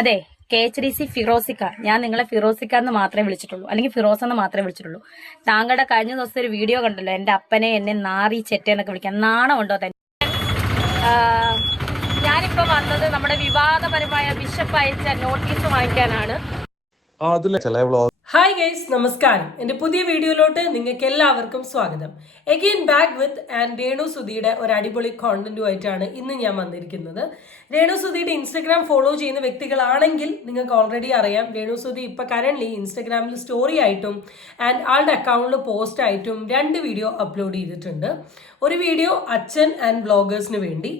അതെ, KHDC ഫിറോസിക്ക. ഞാൻ നിങ്ങളെ ഫിറോസിക്ക എന്ന് മാത്രമേ വിളിച്ചിട്ടുള്ളൂ, അല്ലെങ്കിൽ ഫിറോസ് എന്ന് മാത്രമേ വിളിച്ചിട്ടുള്ളൂ. താങ്കളുടെ കഴിഞ്ഞ ദിവസം ഒരു വീഡിയോ കണ്ടല്ലോ, എന്റെ അപ്പനെ എന്നെ നാറി ചെറ്റെന്നൊക്കെ വിളിക്കാൻ നാണമുണ്ടോ തന്നെ? ഞാനിപ്പോ വന്നത് നമ്മുടെ വിവാദപരമായ ബിഷപ്പ് അയച്ച നോട്ടീസ് വാങ്ങിക്കാനാണ്. ഹായ് ഗൈസ്, നമസ്കാരം. എൻ്റെ പുതിയ വീഡിയോയിലോട്ട് നിങ്ങൾക്ക് എല്ലാവർക്കും സ്വാഗതം. എഗെയിൻ ബാക്ക് വിത്ത് രേണു സുധിയുടെ ഒരു അടിപൊളി കോണ്ടന്റുമായിട്ടാണ് ഇന്ന് ഞാൻ വന്നിരിക്കുന്നത്. രേണു സുധിയുടെ ഇൻസ്റ്റഗ്രാം ഫോളോ ചെയ്യുന്ന വ്യക്തികളാണെങ്കിൽ നിങ്ങൾക്ക് ഓൾറെഡി അറിയാം, രേണു സുധി ഇപ്പൊ കറന്റ് ഇൻസ്റ്റഗ്രാമിൽ സ്റ്റോറി ആയിട്ടും ആളുടെ അക്കൗണ്ടിൽ പോസ്റ്റ് ആയിട്ടും 2 വീഡിയോ അപ്ലോഡ് ചെയ്തിട്ടുണ്ട്. ഒരു വീഡിയോ അച്ഛൻ ആൻഡ് വ്ളോഗേഴ്സിന് വേണ്ടി,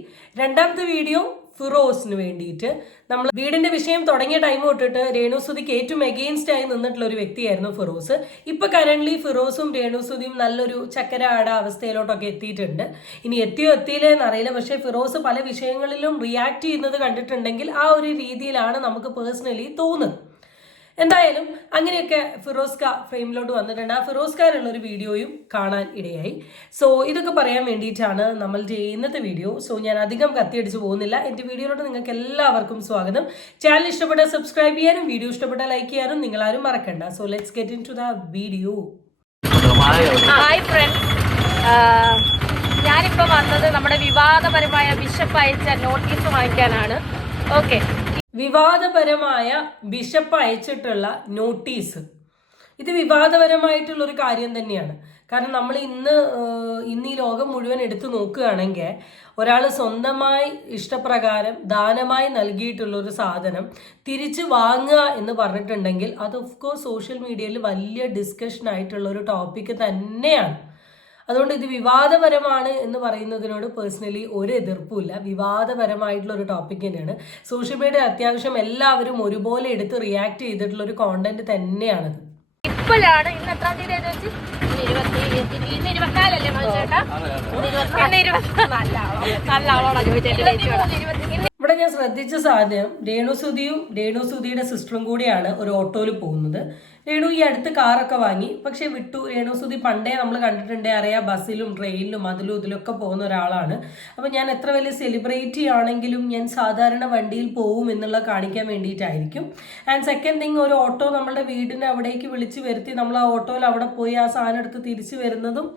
രണ്ടാമത്തെ വീഡിയോ ഫിറോസിന് വേണ്ടിയിട്ട്. നമ്മൾ വീടിന്റെ വിഷയം തുടങ്ങിയ ടൈം തൊട്ടിട്ട് രേണു സുധിക്ക് ഏറ്റവും എഗെയിൻസ്റ്റ് ആയി നിന്നിട്ടുള്ള ഒരു വ്യക്തിയായിരുന്നു ഫിറോസ്. ഇപ്പൊ കറന്റ്ലി ഫിറോസും രേണു സുധിയും നല്ലൊരു ചക്കര ആട അവസ്ഥയിലോട്ടൊക്കെ എത്തിയിട്ടുണ്ട്. ഇനി എത്തിയോ എത്തിയില്ലേ എന്നറിയില്ല, പക്ഷെ ഫിറോസ് പല വിഷയങ്ങളിലും റിയാക്ട് ചെയ്യുന്നത് കണ്ടിട്ടുണ്ടെങ്കിൽ ആ ഒരു രീതിയിലാണ് നമുക്ക് പേഴ്സണലി തോന്നുന്നത്. എന്തായാലും അങ്ങനെയൊക്കെ ഫിറോസ്ക ഫ്രെയിമിലോട്ട് വന്നിട്ടുണ്ട്. ആ ഫിറോസ്കാരുള്ള ഒരു വീഡിയോയും കാണാൻ ഇടയായി. സോ ഇതൊക്കെ പറയാൻ വേണ്ടിയിട്ടാണ് നമ്മൾ ഇന്നത്തെ വീഡിയോ. സോ ഞാൻ അധികം കത്തിയടിച്ച് പോകുന്നില്ല. എൻ്റെ വീഡിയോയിലോട്ട് നിങ്ങൾക്ക് എല്ലാവർക്കും സ്വാഗതം. ചാനൽ ഇഷ്ടപ്പെട്ടാൽ സബ്സ്ക്രൈബ് ചെയ്യാനും വീഡിയോ ഇഷ്ടപ്പെട്ടാൽ ലൈക്ക് ചെയ്യാനും നിങ്ങളാരും മറക്കണ്ട. So let's get into the video. Hi friends, ഞാനിപ്പോ വന്നത് നമ്മുടെ വിവാദപരമായ ബിഷപ്പ് അയച്ച നോട്ടീസ് വാങ്ങിക്കാനാണ്. ഓക്കെ, വിവാദപരമായ ബിഷപ്പ് അയച്ചിട്ടുള്ള നോട്ടീസ്, ഇത് വിവാദപരമായിട്ടുള്ള ഒരു കാര്യം തന്നെയാണ്. കാരണം നമ്മൾ ഇന്ന് ഈ ലോകം മുഴുവൻ എടുത്തു നോക്കുകയാണെങ്കിൽ ഒരാൾ സ്വന്തമായി ഇഷ്ടപ്രകാരം ദാനമായി നൽകിയിട്ടുള്ള ഒരു സാധനം തിരിച്ച് വാങ്ങുക എന്ന് പറഞ്ഞിട്ടുണ്ടെങ്കിൽ അത് ഓഫ് കോഴ്സ് സോഷ്യൽ മീഡിയയിൽ വലിയ ഡിസ്കഷൻ ആയിട്ടുള്ള ഒരു ടോപ്പിക്ക് തന്നെയാണ്. അതുകൊണ്ട് ഇത് വിവാദപരമാണ് എന്ന് പറയുന്നതിനോട് പേഴ്സണലി ഒരു എതിർപ്പുമില്ല. വിവാദപരമായിട്ടുള്ള ഒരു ടോപ്പിക് തന്നെയാണ്. സോഷ്യൽ മീഡിയ അത്യാവശ്യം എല്ലാവരും ഒരുപോലെ എടുത്ത് റിയാക്ട് ചെയ്തിട്ടുള്ള ഒരു കോണ്ടന്റ് തന്നെയാണത്. ഇപ്പോഴാണ് ഇന്ന് എത്രാം തീയതി ഇവിടെ ഞാൻ ശ്രദ്ധിച്ച സാധനം, രേണു സുധിയുടെ സിസ്റ്ററും കൂടിയാണ് ഒരു ഓട്ടോയിൽ പോകുന്നത്. രേണു ഈ അടുത്ത് കാറൊക്കെ വാങ്ങി, പക്ഷെ വിട്ടു. രേണു സുധി പണ്ടേ നമ്മൾ കണ്ടിട്ടുണ്ട്, അറിയാം, ബസ്സിലും ട്രെയിനിലും അതിലും ഇതിലൊക്കെ പോകുന്ന ഒരാളാണ്. അപ്പം ഞാൻ എത്ര വലിയ സെലിബ്രിറ്റി ആണെങ്കിലും ഞാൻ സാധാരണ വണ്ടിയിൽ പോവും എന്നുള്ള കാണിക്കാൻ വേണ്ടിയിട്ടായിരിക്കും. ആൻഡ് സെക്കൻഡ് തിങ്, ഒരു ഓട്ടോ നമ്മുടെ വീടിൻ്റെ അവിടേക്ക് വിളിച്ച് വരുത്തി നമ്മൾ ആ ഓട്ടോയിൽ അവിടെ പോയി ആ സാധനം എടുത്ത് തിരിച്ചു വരുന്നതും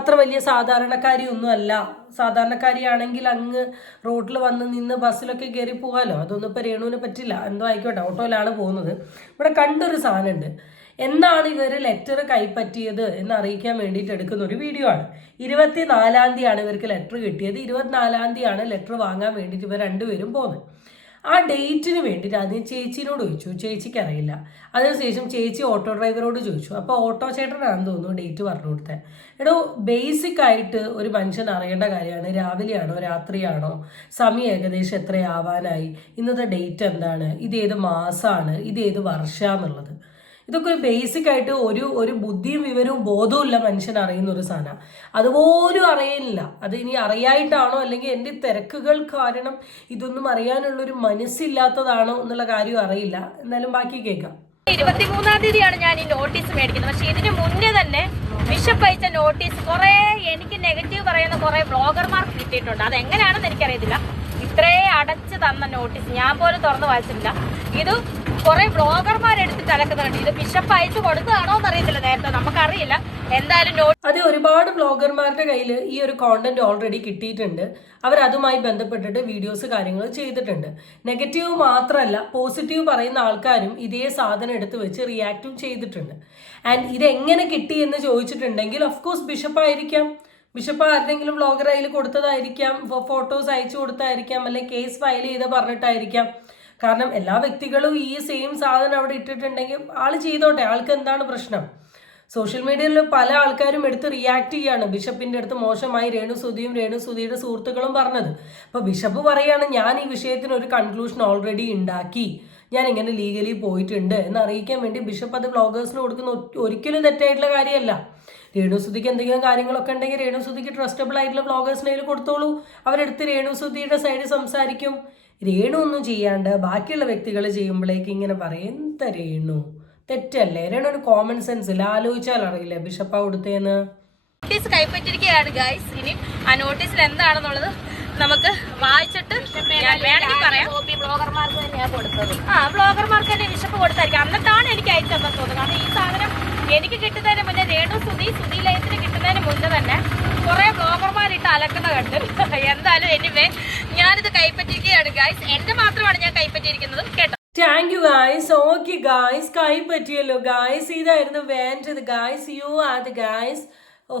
അത്ര വലിയ സാധാരണക്കാരിയൊന്നും അല്ല. സാധാരണക്കാരിയാണെങ്കിൽ അങ്ങ് റോഡിൽ വന്ന് നിന്ന് ബസ്സിലൊക്കെ കയറി പോകാമല്ലോ. അതൊന്നും ഇപ്പോൾ രേണുവിനെ പറ്റില്ല. എന്തോ ആയിക്കോട്ടെ, ഓട്ടോയിലാണ് പോകുന്നത്. ഇവിടെ കണ്ടൊരു സാധനമുണ്ട്. എന്നാണ് ഇവർ ലെറ്റർ കൈപ്പറ്റിയത് എന്ന് അറിയിക്കാൻ വേണ്ടിയിട്ട് എടുക്കുന്ന ഒരു വീഡിയോ ആണ്. 24-ാം തീയതിയാണ് ഇവർക്ക് ലെറ്റർ കിട്ടിയത്. 24-ാം തീയതിയാണ് ലെറ്റർ വാങ്ങാൻ വേണ്ടിയിട്ട് ഇവർ രണ്ടുപേരും പോകുന്നത്. ആ ഡേറ്റിന് വേണ്ടിയിട്ട് ആദ്യം ചേച്ചിനോട് ചോദിച്ചു, ചേച്ചിക്ക് അറിയില്ല. അതിനുശേഷം ചേച്ചി ഓട്ടോ ഡ്രൈവറോട് ചോദിച്ചു. അപ്പോൾ ഓട്ടോ ചേട്ടനാണെന്ന് തോന്നുന്നു ഡേറ്റ് പറഞ്ഞു കൊടുത്തത്. എടോ, ബേസിക് ആയിട്ട് ഒരു മനുഷ്യൻ അറിയേണ്ട കാര്യമാണ്. രാവിലെയാണോ രാത്രിയാണോ, സമയം ഏകദേശം എത്രയാവാനായി, ഇന്നത്തെ ഡേറ്റ് എന്താണ്, ഇതേത് മാസമാണ്, ഇതേത് വർഷമാണെന്നുള്ളത്. ഇതൊക്കെ ഒരു ബേസിക് ആയിട്ട് ഒരു ബുദ്ധിയും വിവരവും ബോധവും ഇല്ല മനുഷ്യൻ അറിയുന്ന ഒരു സാധനം. അതുപോലും അറിയില്ല. അത് ഇനി അറിയായിട്ടാണോ അല്ലെങ്കിൽ എൻ്റെ തിരക്കുകൾ കാരണം ഇതൊന്നും അറിയാനുള്ളൊരു മനസ്സില്ലാത്തതാണോ എന്നുള്ള കാര്യം അറിയില്ല. എന്നാലും ബാക്കി കേൾക്കാം. 23-ാം തീയതിയാണ് ഞാൻ ഈ നോട്ടീസ് മേടിക്കുന്നത്. പക്ഷെ ഇതിന് മുന്നേ തന്നെ ബിഷപ്പ് അയച്ച നോട്ടീസ് കുറെ എനിക്ക് നെഗറ്റീവ് പറയുന്ന കുറെ ബ്ലോഗർമാർക്ക് കിട്ടിയിട്ടുണ്ട്. അതെങ്ങനെയാണെന്ന് എനിക്കറിയത്തില്ല. ഇത്രേ അടച്ച് തന്ന നോട്ടീസ് ഞാൻ പോലും തുറന്നു വായിച്ചിട്ടില്ല. ഇത് കുറെ ബ്ലോഗർമാരെടുത്തിട്ട് അലക്കുന്നുണ്ട്. ഇത് ബിഷപ്പ് അയച്ചു കൊടുത്തതാണോ എന്നറിയത്തില്ല, നേരത്തെ നമുക്കറിയില്ല. എന്തായാലും അത് ഒരുപാട് ബ്ലോഗർമാരുടെ കയ്യിൽ ഈ ഒരു കോണ്ടന്റ് ഓൾറെഡി കിട്ടിയിട്ടുണ്ട്. അവരതുമായി ബന്ധപ്പെട്ടിട്ട് വീഡിയോസ് കാര്യങ്ങൾ ചെയ്തിട്ടുണ്ട്. നെഗറ്റീവ് മാത്രമല്ല, പോസിറ്റീവ് പറയുന്ന ആൾക്കാരും ഇതേ സാധനം എടുത്ത് വെച്ച് റിയാക്റ്റും ചെയ്തിട്ടുണ്ട്. ആൻഡ് ഇതെങ്ങനെ കിട്ടി എന്ന് ചോദിച്ചിട്ടുണ്ടെങ്കിൽ ഓഫ് കോഴ്സ് ബിഷപ്പ് ആയിരിക്കാം. ബിഷപ്പ് ആരുടെങ്കിലും ബ്ലോഗർ അതിൽ കൊടുത്തതായിരിക്കാം, ഫോട്ടോസ് അയച്ചു കൊടുത്തായിരിക്കാം, അല്ലെങ്കിൽ കേസ് ഫയൽ ചെയ്ത് പറഞ്ഞിട്ടായിരിക്കാം. കാരണം എല്ലാ വ്യക്തികളും ഈ സെയിം സാധനം അവിടെ ഇട്ടിട്ടുണ്ടെങ്കിൽ ആൾ ചെയ്തോട്ടെ, ആൾക്ക് എന്താണ് പ്രശ്നം? സോഷ്യൽ മീഡിയയിൽ പല ആൾക്കാരും എടുത്ത് റിയാക്ട് ചെയ്യാണ്. ബിഷപ്പിന്റെ അടുത്ത് മോശമായി രേണു സുധിയുടെ സുഹൃത്തുക്കളും പറഞ്ഞത്. അപ്പോൾ ബിഷപ്പ് പറയാണ്, ഞാൻ ഈ വിഷയത്തിന് ഒരു കൺക്ലൂഷൻ ഓൾറെഡി ഉണ്ടാക്കി, ഞാൻ ഇങ്ങനെ ലീഗലി പോയിട്ടുണ്ട് എന്ന് അറിയിക്കാൻ വേണ്ടി ബിഷപ്പ് അത് ബ്ലോഗേഴ്സിന് കൊടുക്കുന്ന ഒരിക്കലും തെറ്റായിട്ടുള്ള കാര്യമല്ല. രേണു സുധിക്ക് എന്തെങ്കിലും കാര്യങ്ങളൊക്കെ ഉണ്ടെങ്കിൽ രേണു സുധിക്ക് ട്രസ്റ്റബിൾ ആയിട്ടുള്ള ബ്ലോഗേഴ്സിനെ കൊടുത്തോളൂ. അവരെടുത്ത് രേണു സുധിയുടെ സൈഡ് സംസാരിക്കും. രേണു ഒന്നും ചെയ്യാണ്ട് ബാക്കിയുള്ള വ്യക്തികൾ ചെയ്യുമ്പോഴേക്ക് ഇങ്ങനെ പറയും, എന്താ രേണു, തെറ്റല്ലേ? രേണു ഒരു കോമൺ സെൻസ് ഇല്ല, ആലോചിച്ചാൽ അറിയില്ലേ ബിഷപ്പാ കൊടുത്തേന്ന്. Notice കൈപ്പറ്റിരിക്കുകയാണ് guys. ഇനി ആ നോട്ടീസിൽ എന്താണെന്നുള്ളത് നമുക്ക് വായിച്ചിട്ട് ഞാൻ വേണമെങ്കിൽ പറയാം. ബ്ലോഗർമാർക്ക് തന്നെയാണ് കൊടുത്തത്. ബ്ലോഗർമാർക്ക് തന്നെ വിശപ്പ് കൊടുത്തായിരിക്കും. എന്നിട്ടാണ് എനിക്ക് അയച്ചതെന്ന് തോന്നുന്നത്. കാരണം ഈ സാധനം എനിക്ക് കിട്ടുന്നതിന് മുന്നേ സുധി ലയത്തിന് കിട്ടുന്നതിന് മുന്നേ തന്നെ കുറെ ബ്ലോഗർമാരിട്ട് അലക്കുന്ന കണ്ട്. എന്തായാലും എനിവേ ഞാനിത് കൈപ്പറ്റിയിരിക്കുകയാണ് ഗൈസ്. എന്റെ മാത്രമാണ് ഞാൻ കൈപ്പറ്റിയിരിക്കുന്നത് കേട്ടോ. Thank you guys. Okay guys, കൈ പറ്റിയല്ലോ ഗായ്സ്. ഇതായിരുന്നു വേണ്ടത് guys. You are the guys. ഓ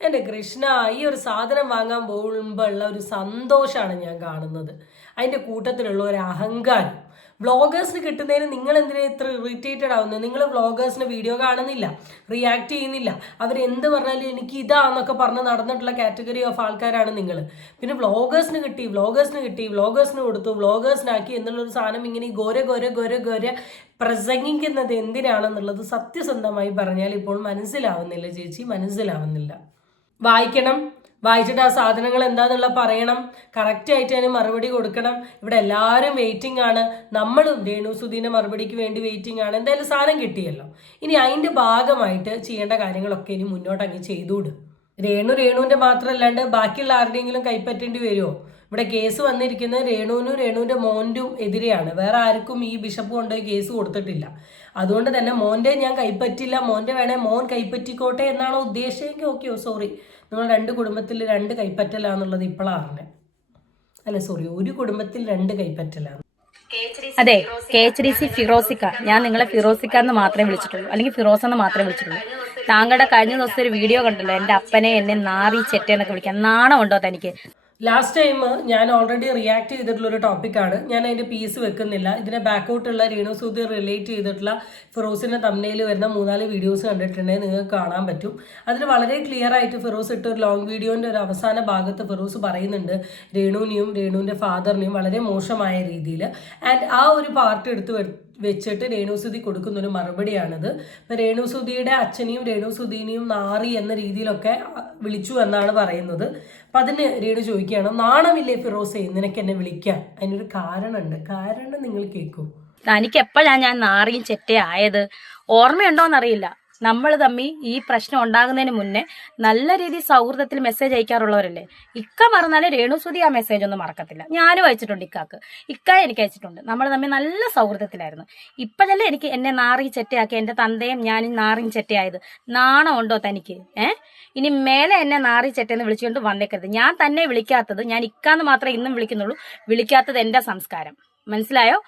എൻ്റെ കൃഷ്ണ, ഈ ഒരു സാധനം വാങ്ങാൻ പോകുമ്പോൾ ഉള്ള ഒരു സന്തോഷമാണ് ഞാൻ കാണുന്നത്. അതിൻ്റെ കൂട്ടത്തിലുള്ള ഒരു അഹങ്കാരം. വ്ളോഗേഴ്സിന് കിട്ടുന്നതിന് നിങ്ങൾ എന്തിനാ ഇത്ര ഇറിറ്റേറ്റഡ് ആവുന്നത്? നിങ്ങൾ വ്ളോഗേഴ്സിന് വീഡിയോ കാണുന്നില്ല, റിയാക്ട് ചെയ്യുന്നില്ല. അവരെന്ത് പറഞ്ഞാലും എനിക്ക് ഇതാന്നൊക്കെ പറഞ്ഞ് നടന്നിട്ടുള്ള കാറ്റഗറി ഓഫ് ആൾക്കാരാണ് നിങ്ങൾ. പിന്നെ വ്ളോഗേഴ്സിന് കിട്ടി, വ്ളോഗേഴ്സിന് കൊടുത്തു, വ്ളോഗേഴ്സിനാക്കി എന്നുള്ളൊരു സാധനം ഇങ്ങനെ ഗോര പ്രസംഗിക്കുന്നത് എന്തിനാണെന്നുള്ളത് സത്യസന്ധമായി പറഞ്ഞാൽ ഇപ്പോൾ മനസ്സിലാവുന്നില്ല ചേച്ചി, മനസ്സിലാവുന്നില്ല. വായിക്കണം, വായിച്ചിട്ട് ആ സാധനങ്ങൾ എന്താന്നുള്ള പറയണം, കറക്റ്റായിട്ട് അതിന് മറുപടി കൊടുക്കണം. ഇവിടെ എല്ലാവരും വെയിറ്റിംഗ് ആണ്. നമ്മളും രേണുസുധീൻ്റെ മറുപടിക്ക് വേണ്ടി വെയിറ്റിംഗ് ആണ്. എന്തായാലും സാധനം കിട്ടിയല്ലോ. ഇനി അതിൻ്റെ ഭാഗമായിട്ട് ചെയ്യേണ്ട കാര്യങ്ങളൊക്കെ ഇനി മുന്നോട്ടങ്ങ് ചെയ്തുവിടും. രേണുവിൻ്റെ മാത്രമല്ലാണ്ട് ബാക്കിയുള്ള ആരുടെയെങ്കിലും കൈപ്പറ്റേണ്ടി വരുമോ? ഇവിടെ കേസ് വന്നിരിക്കുന്നത് രേണുവിൻ്റെ മോൻ്റെ എതിരെയാണ്. വേറെ ആർക്കും ഈ ബിഷപ്പ് കൊണ്ടുപോയി കേസ് കൊടുത്തിട്ടില്ല. അതുകൊണ്ട് തന്നെ മോൻ്റെ ഞാൻ കൈപ്പറ്റില്ല, മോൻ്റെ വേണേ മോൻ കൈപ്പറ്റിക്കോട്ടെ എന്നാണോ ഉദ്ദേശിച്ചെങ്കിൽ ഓക്കെയോ. സോറി, നിങ്ങൾ 2 കുടുംബത്തിൽ 2 കൈപ്പറ്റലാന്നുള്ളത് ഇപ്പോഴാണ് അറിഞ്ഞത്. അല്ല സോറി, ഒരു കുടുംബത്തിൽ 2 കൈപ്പറ്റലാണ്. അതെ, KHDC ഫിറോസിക്ക. ഞാൻ നിങ്ങളെ ഫിറോസിക്ക എന്ന് മാത്രമേ വിളിച്ചിട്ടുള്ളൂ, അല്ലെങ്കിൽ ഫിറോസ് എന്ന് മാത്രമേ വിളിച്ചിട്ടുള്ളൂ. താങ്കളുടെ കഴിഞ്ഞ ദിവസത്തെ ഒരു വീഡിയോ കണ്ടല്ലോ, എൻ്റെ അപ്പനെ എന്നെ നാറി ചെറ്റെന്നൊക്കെ വിളിക്കാൻ നാണമുണ്ടോ തനിക്ക്? ലാസ്റ്റ് ടൈം ഞാൻ ഓൾറെഡി റിയാക്ട് ചെയ്തിട്ടുള്ളൊരു ടോപ്പിക്കാണ്. ഞാൻ അതിൻ്റെ പീസ് വെക്കുന്നില്ല. ഇതിനെ ബാക്കൗട്ടുള്ള രേണുസുധി റിലേറ്റ് ചെയ്തിട്ടുള്ള ഫിറോസിൻ്റെ തമ്മിൽ വരുന്ന 3-4 വീഡിയോസ് കണ്ടിട്ടുണ്ടെങ്കിൽ നിങ്ങൾക്ക് കാണാൻ പറ്റും. അതിൽ വളരെ ക്ലിയർ ആയിട്ട് ഫിറോസ് ഇട്ട ഒരു ലോങ് വീഡിയോൻ്റെ ഒരു അവസാന ഭാഗത്ത് ഫിറോസ് പറയുന്നുണ്ട് രേണുവിനെയും രേണുവിൻ്റെ ഫാദറിനെയും വളരെ മോശമായ രീതിയിൽ. ആൻഡ് ആ ഒരു പാർട്ട് എടുത്ത് വെച്ചിട്ട് രേണുസുധി കൊടുക്കുന്നൊരു മറുപടിയാണിത്. ഇപ്പം രേണുസുധിയുടെ അച്ഛനെയും രേണുസുധീനെയും നാറി എന്ന രീതിയിലൊക്കെ വിളിച്ചു എന്നാണ് പറയുന്നത്. അപ്പം അതിന് രേണു ചോദിക്കുകയാണ്, നാണമില്ലേ ഫിറോസെ നിനക്ക് എന്നെ വിളിക്കാൻ? അതിനൊരു കാരണമുണ്ട്. കാരണം നിങ്ങൾ കേൾക്കൂ. തനിക്ക് എപ്പോഴാണ് ഞാൻ നാറിയും ചെറ്റയായത് ഓർമ്മയുണ്ടോന്നറിയില്ല. നമ്മൾ തമ്മിൽ ഈ പ്രശ്നം ഉണ്ടാകുന്നതിന് മുന്നേ നല്ല രീതിയിൽ സൗഹൃദത്തിൽ മെസ്സേജ് അയക്കാറുള്ളവരല്ലേ. ഇക്ക മറന്നാലും രേണുസുധി ആ മെസ്സേജ് ഒന്നും മറക്കത്തില്ല. ഞാനും അയച്ചിട്ടുണ്ട് ഇക്കാക്ക്, ഇക്ക എനിക്ക് അയച്ചിട്ടുണ്ട്. നമ്മൾ തമ്മിൽ നല്ല സൗഹൃദത്തിലായിരുന്നു. ഇപ്പോഴല്ലേ എനിക്ക് എന്നെ നാറി ചെറ്റയാക്കി, എൻ്റെ തന്തയും ഞാനും നാറിയും ചെറ്റയായത്. നാണം ഉണ്ടോ തനിക്ക്? ഇനി മേലെ എന്നെ നാറി ചെറ്റെന്ന് വിളിച്ചുകൊണ്ട് വന്നേക്കരുത്. ഞാൻ തന്നെ വിളിക്കാത്തത്, ഞാൻ ഇക്കാന്ന് മാത്രമേ ഇന്നും വിളിക്കുന്നുള്ളൂ. വിളിക്കാത്തത് എൻ്റെ സംസ്കാരം, മനസ്സിലായോ?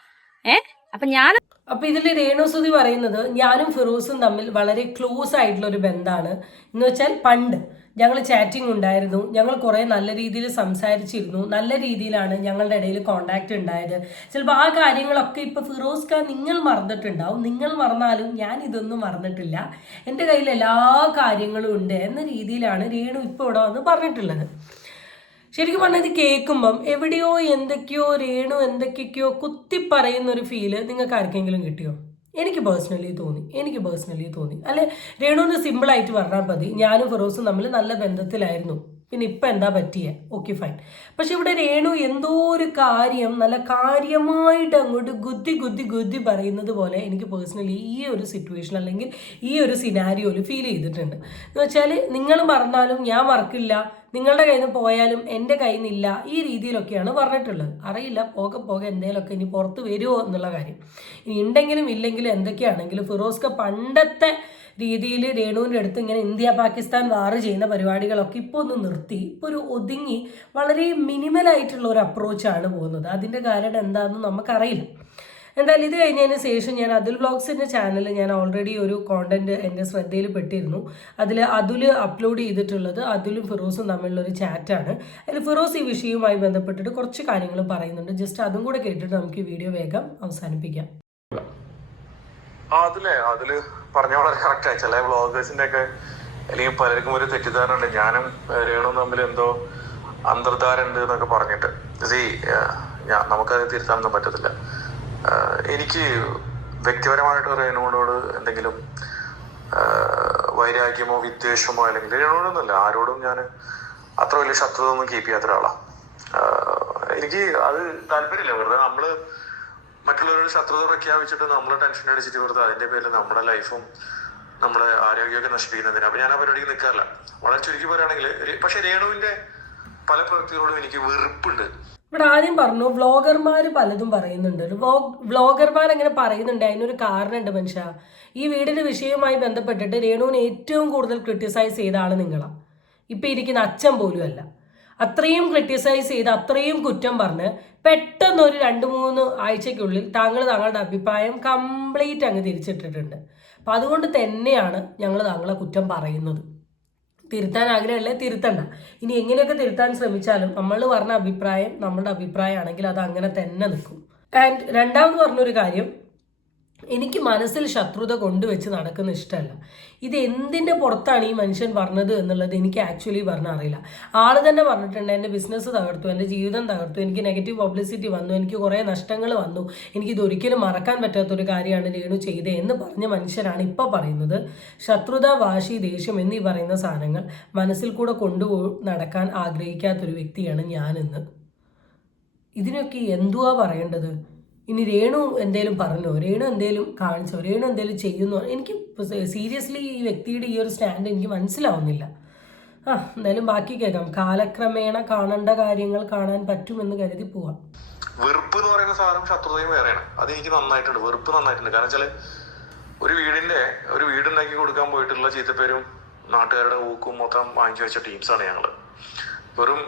അപ്പൊ ഇതിൽ രേണുസുധി പറയുന്നത് ഞാനും ഫിറോസും തമ്മിൽ വളരെ ക്ലോസ് ആയിട്ടുള്ള ഒരു ബന്ധമാണ്. എന്ന് വെച്ചാൽ പണ്ട് ഞങ്ങൾ ചാറ്റിംഗ് ഉണ്ടായിരുന്നു, ഞങ്ങൾ കുറേ നല്ല രീതിയിൽ സംസാരിച്ചിരുന്നു, നല്ല രീതിയിലാണ് ഞങ്ങളുടെ ഇടയിൽ കോണ്ടാക്ട് ഉണ്ടായത്. ചിലപ്പോൾ ആ കാര്യങ്ങളൊക്കെ ഇപ്പോൾ ഫിറോസ് ഖാൻ നിങ്ങൾ മറന്നിട്ടുണ്ടാവും. നിങ്ങൾ മറന്നാലും ഞാൻ ഇതൊന്നും മറന്നിട്ടില്ല, എൻ്റെ കയ്യിൽ എല്ലാ കാര്യങ്ങളും ഉണ്ട് എന്ന രീതിയിലാണ് രേണു ഇപ്പോൾ ഇവിടെ വന്ന് പറഞ്ഞിട്ടുള്ളത്. ശരിക്കും പറഞ്ഞാൽ ഇത് കേൾക്കുമ്പം എവിടെയോ എന്തൊക്കെയോ രേണു എന്തൊക്കെയൊക്കെയോ കുത്തി പറയുന്നൊരു ഫീല് നിങ്ങൾക്ക് ആർക്കെങ്കിലും കിട്ടിയോ? എനിക്ക് പേഴ്സണലി തോന്നി. അല്ലെ, രേണുവിന് സിമ്പിളായിട്ട് പറഞ്ഞാൽ മതി, ഞാനും ഫിറോസും തമ്മിൽ നല്ല ബന്ധത്തിലായിരുന്നു, പിന്നെ ഇപ്പം എന്താ പറ്റിയേ? Okay fine. പക്ഷെ ഇവിടെ രേണു എന്തോ ഒരു കാര്യം നല്ല കാര്യമായിട്ട് അങ്ങോട്ട് ഗുദ്ദി പറയുന്നത് പോലെ എനിക്ക് പേഴ്സണലി ഈ ഒരു സിറ്റുവേഷൻ അല്ലെങ്കിൽ ഈ ഒരു സിനാരിയോയിൽ ഫീൽ ചെയ്തിട്ടുണ്ട്. എന്ന് വെച്ചാൽ നിങ്ങൾ മറന്നാലും ഞാൻ മറക്കില്ല, നിങ്ങളുടെ കയ്യിൽ നിന്ന് പോയാലും എൻ്റെ കയ്യിൽ നിന്നില്ല, ഈ രീതിയിലൊക്കെയാണ് പറഞ്ഞിട്ടുള്ളത്. അറിയില്ല പോകെ എന്തെങ്കിലുമൊക്കെ ഇനി പുറത്ത് വരുമോ എന്നുള്ള കാര്യം. ഇനി ഉണ്ടെങ്കിലും ഇല്ലെങ്കിലും എന്തൊക്കെയാണെങ്കിലും ഫിറോസ്ക പണ്ടത്തെ രീതിയിൽ രേണുവിൻ്റെ അടുത്ത് ഇങ്ങനെ ഇന്ത്യ പാകിസ്ഥാൻ വാറ് ചെയ്യുന്ന പരിപാടികളൊക്കെ ഇപ്പോൾ ഒന്ന് നിർത്തി, ഇപ്പോൾ ഒരു ഒതുങ്ങി വളരെ മിനിമലായിട്ടുള്ള ഒരു അപ്രോച്ചാണ് പോകുന്നത്. അതിൻ്റെ കാരണം എന്താണെന്ന് നമുക്കറിയില്ല. എന്തായാലും ഇത് കഴിഞ്ഞതിന് ശേഷം ഞാൻ അതുൽ വ്ളോഗ്സിൻ്റെ ചാനൽ ഞാൻ ഓൾറെഡി ഒരു കോണ്ടന്റ് എൻ്റെ ശ്രദ്ധയിൽ പെട്ടിരുന്നു. അതുൽ അപ്ലോഡ് ചെയ്തിട്ടുള്ളത് അതുലും ഫിറോസും തമ്മിലുള്ളൊരു ചാറ്റാണ്. അതിൽ ഫിറോസ് ഈ വിഷയവുമായി ബന്ധപ്പെട്ടിട്ട് കുറച്ച് കാര്യങ്ങൾ പറയുന്നുണ്ട്. ജസ്റ്റ് അതും കൂടെ കേട്ടിട്ട് നമുക്ക് ഈ വീഡിയോ വേഗം അവസാനിപ്പിക്കാം. അതില് പറഞ്ഞ വളരെ കറക്റ്റായി. ചില വ്ളോഗേഴ്സിന്റെ ഒക്കെ അല്ലെങ്കിൽ പലർക്കും ഒരു തെറ്റിദ്ധാരണ ഉണ്ട്, ഞാനും രേണുവും തമ്മിൽ എന്തോ അന്തർധാര ഉണ്ട് എന്നൊക്കെ പറഞ്ഞിട്ട്. നമുക്കത് തിരുത്താനൊന്നും പറ്റത്തില്ല. എനിക്ക് വ്യക്തിപരമായിട്ട് രേണുവിനോട് എന്തെങ്കിലും വൈരാഗ്യമോ വിദ്വേഷമോ അല്ലെങ്കിൽ രേണുവിനൊന്നുമില്ല, ആരോടും ഞാൻ അത്ര വലിയ ശത്രുത ഒന്നും കീപ്പ് ചെയ്യാത്ത ഒരാളാണ്. എനിക്ക് അത് താല്പര്യമില്ല. വെറുതെ നമ്മള് മറ്റുള്ളവരുടെ ശത്രുത പ്രഖ്യാപിച്ചിട്ട് നമ്മൾ ടെൻഷൻ അടിച്ചിട്ട് വെറുതെ അതിന്റെ പേരിൽ നമ്മുടെ ലൈഫും നമ്മുടെ ആരോഗ്യമൊക്കെ നശിപ്പിക്കുന്നതിന്. അപ്പൊ ഞാൻ ആ പരിപാടിക്ക് നിൽക്കാറില്ല. വളരെ ചുരുക്കി പറയുകയാണെങ്കിൽ പക്ഷെ രേണുവിന്റെ പല പ്രവൃത്തികളോടും എനിക്ക് വെറുപ്പുണ്ട്. ഇവിടെ ആദ്യം പറഞ്ഞു വ്ളോഗർമാർ പലതും പറയുന്നുണ്ട്. വ്ളോഗർമാർ അങ്ങനെ പറയുന്നുണ്ട്, അതിനൊരു കാരണമുണ്ട് മനുഷ്യ. ഈ വീടിന്റെ വിഷയവുമായി ബന്ധപ്പെട്ടിട്ട് രേണുവിനെ ഏറ്റവും കൂടുതൽ ക്രിട്ടിസൈസ് ചെയ്ത ആള് നിങ്ങളാണ്. ഇപ്പൊ ഇരിക്കുന്ന അച്ഛൻ പോലും അല്ല. അത്രയും ക്രിട്ടിസൈസ് ചെയ്ത് അത്രയും കുറ്റം പറഞ്ഞ് പെട്ടെന്ന് ഒരു 2-3 ആഴ്ചയ്ക്കുള്ളിൽ താങ്കളുടെ അഭിപ്രായം കംപ്ലീറ്റ് അങ്ങ് തിരിച്ചിട്ടിട്ടുണ്ട്. അപ്പം അതുകൊണ്ട് തന്നെയാണ് ഞങ്ങൾ താങ്കളെ കുറ്റം പറയുന്നത്. തിരുത്താൻ ആഗ്രഹമല്ലേ, തിരുത്തണ്ട. ഇനി എങ്ങനെയൊക്കെ തിരുത്താൻ ശ്രമിച്ചാലും നമ്മൾ പറഞ്ഞ അഭിപ്രായം നമ്മുടെ അഭിപ്രായമാണെങ്കിൽ അത് അങ്ങനെ തന്നെ നിൽക്കും. ആൻഡ് രണ്ടാമത് പറഞ്ഞൊരു കാര്യം, എനിക്ക് മനസ്സിൽ ശത്രുത കൊണ്ടുവച്ച് നടക്കുന്ന ഇഷ്ടമല്ല. ഇത് എന്തിൻ്റെ പുറത്താണ് ഈ മനുഷ്യൻ പറഞ്ഞത് എന്നുള്ളത് എനിക്ക് ആക്ച്വലി പറഞ്ഞാൽ അറിയില്ല. ആൾ തന്നെ പറഞ്ഞിട്ടുണ്ട്, എൻ്റെ ബിസിനസ് തകർത്തു, എൻ്റെ ജീവിതം തകർത്തു, എനിക്ക് നെഗറ്റീവ് പബ്ലിസിറ്റി വന്നു, എനിക്ക് കുറേ നഷ്ടങ്ങൾ വന്നു, എനിക്കിത് ഒരിക്കലും മറക്കാൻ പറ്റാത്തൊരു കാര്യമാണ് രേണു ചെയ്തത് എന്ന് പറഞ്ഞ മനുഷ്യരാണ് ഇപ്പോൾ പറയുന്നത് ശത്രുത, വാശി, ദേഷ്യം എന്നീ പറയുന്ന സാധനങ്ങൾ മനസ്സിൽ കൂടെ നടക്കാൻ ആഗ്രഹിക്കാത്തൊരു വ്യക്തിയാണ് ഞാനെന്ന്. ഇതിനൊക്കെ എന്തുവാ പറയേണ്ടത്? ഇനി രേണു എന്തേലും പറഞ്ഞോ, രേണു എന്തേലും കാണിച്ചോ, രേണു എന്തേലും ചെയ്യുന്നോ, എനിക്ക് സീരിയസ്ലി ഈ വ്യക്തിയുടെ ഈ ഒരു സ്റ്റാൻഡ് എനിക്ക് മനസ്സിലാവുന്നില്ല. എന്തായാലും ബാക്കി കേൾക്കാം. കാലക്രമേണ കാണേണ്ട കാര്യങ്ങൾ കാണാൻ പറ്റുമെന്ന് കരുതി പോവാം. വെറുപ്പ് എന്ന് പറയുന്ന സാധനം ശത്രുതയും വേറെയാണ്. അത് എനിക്ക് നന്നായിട്ടുണ്ട്, വെറുപ്പ് നന്നായിട്ടുണ്ട്. കാരണം വെച്ചാൽ ഒരു വീടുണ്ടാക്കി കൊടുക്കാൻ പോയിട്ടുള്ള ചീത്തപ്പേരും നാട്ടുകാരുടെ ഊക്കും മൊത്തം വാങ്ങിച്ചു വെച്ച ടീംസാണ് ഞങ്ങള്. വെറും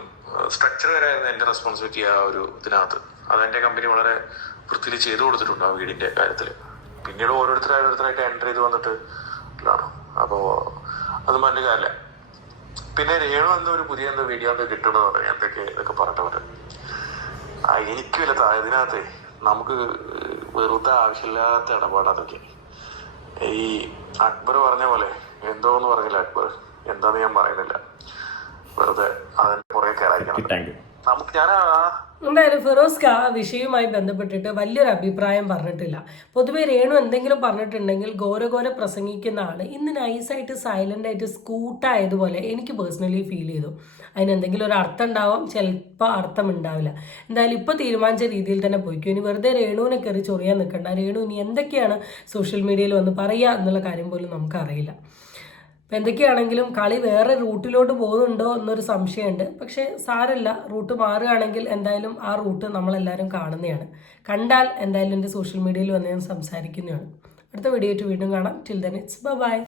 സ്ട്രക്ചർ വരെയായിരുന്നു എൻ്റെ റെസ്പോൺസിബിലിറ്റി ആ ഒരു ഇതിനകത്ത്. അതെൻ്റെ കമ്പനി വളരെ വൃത്തിയിൽ ചെയ്തു കൊടുത്തിട്ടുണ്ട് ആ വീടിന്റെ കാര്യത്തിൽ. പിന്നീട് ഓരോരുത്തരായിട്ട് എൻ്റർ ചെയ്ത് വന്നിട്ട് അപ്പോൾ അത് മറ്റു കാര്യമില്ല. പിന്നെ രേണു ഒരു പുതിയ വീഡിയോ കിട്ടണമെന്ന് പറഞ്ഞു ഇതൊക്കെ പറഞ്ഞിട്ട് എനിക്ക് വല്ല ഇതിനകത്ത് നമുക്ക് വെറുതെ ആവശ്യമില്ലാത്ത ഇടപാട് അതൊക്കെ. ഈ അക്ബർ പറഞ്ഞ പോലെ എന്തോന്ന് പറഞ്ഞില്ല, അക്ബർ എന്താന്ന് ഞാൻ പറയുന്നില്ല, വെറുതെ അതിന് പുറകെ കയറായിരിക്കണം. എന്തായാലും ഫിറോസ്ക ആ വിഷയവുമായി ബന്ധപ്പെട്ടിട്ട് വലിയൊരു അഭിപ്രായം പറഞ്ഞിട്ടില്ല. പൊതുവെ രേണു എന്തെങ്കിലും പറഞ്ഞിട്ടുണ്ടെങ്കിൽ ഘോര പ്രസംഗിക്കുന്ന ആള് ഇന്ന് നൈസായിട്ട് സൈലൻ്റായിട്ട് സ്കൂട്ടായതുപോലെ എനിക്ക് പേഴ്സണലി ഫീൽ ചെയ്തു. അതിനെന്തെങ്കിലും ഒരു അർത്ഥം ഉണ്ടാവാം, ചിലപ്പോൾ അർത്ഥം ഉണ്ടാവില്ല. എന്തായാലും ഇപ്പോൾ തീരുമാനിച്ച രീതിയിൽ തന്നെ പോയിക്കും. ഇനി വെറുതെ രേണുവിനെ കയറി ചൊറിയാൻ നിൽക്കണ്ട. രേണു ഇനി എന്തൊക്കെയാണ് സോഷ്യൽ മീഡിയയിൽ വന്ന് പറയുക എന്നുള്ള കാര്യം പോലും നമുക്കറിയില്ല. അപ്പം എന്തൊക്കെയാണെങ്കിലും കളി വേറെ റൂട്ടിലോട്ട് പോകുന്നുണ്ടോ എന്നൊരു സംശയമുണ്ട്. പക്ഷേ സാരല്ല, റൂട്ട് മാറുകയാണെങ്കിൽ എന്തായാലും ആ റൂട്ട് നമ്മളെല്ലാവരും കാണുന്നതാണ്. കണ്ടാൽ എന്തായാലും എൻ്റെ സോഷ്യൽ മീഡിയയിൽ വന്ന് ഞാൻ സംസാരിക്കുന്നതാണ്. അടുത്ത വീഡിയോ ആയിട്ട് വീണ്ടും കാണാം. Till then it's by.